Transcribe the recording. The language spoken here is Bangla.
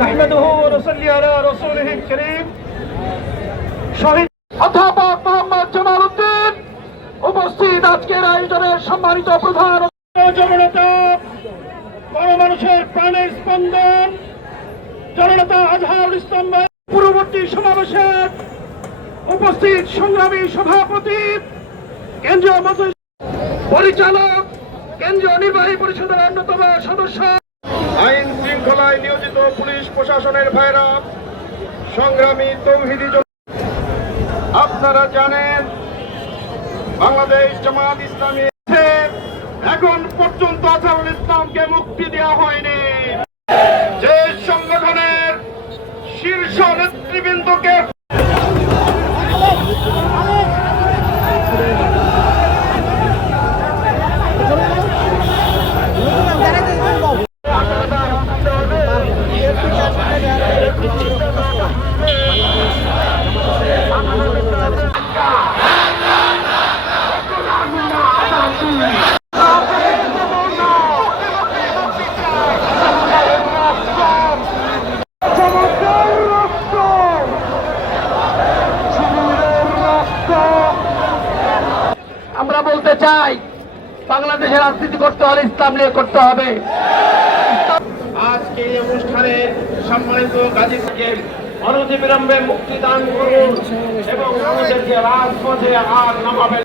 নাহমাদুহু ওয়া নুসাল্লি আলা রাসূলিহিল কারীম। শহীদ অধ্যাপক মোহাম্মদ জামাল উদ্দিন উপস্থিত আজকের আয়োজনের সম্মানিত প্রধান জননেতা, মানুষের প্রাণের স্পন্দন জননেতা আজহারুল ইসলাম ভাই। পূর্ববর্তী সমাবেশের উপস্থিত সংগ্রামী সভাপতি, কেন্দ্রীয় মজলিস পরিচালক, কেন্দ্রীয় নির্বাহী পরিষদের অন্যতম সদস্য, আইন শৃঙ্খলায় নিয়োজিত পুলিশ প্রশাসনের ভাইরা, সংগ্রামী তৌহিদি। আপনারা জানেন বাংলাদেশ জামাত ইসলামী এখন পর্যন্ত আজহারুল ইসলামকে মুক্তি দেওয়া হয়নি। যে সংগঠনের শীর্ষ নেতৃবৃন্দকে আমরা বলতে চাই, বাংলাদেশের রাজনীতি করতে হলে ইসলাম নিয়ে করতে হবে। আজকে এই অনুষ্ঠানে সম্মানিত গাজীকে অনতিবিলম্বে মুক্তি দান করুন এবং আমাদেরকে রাজপথে আর নামাবেন।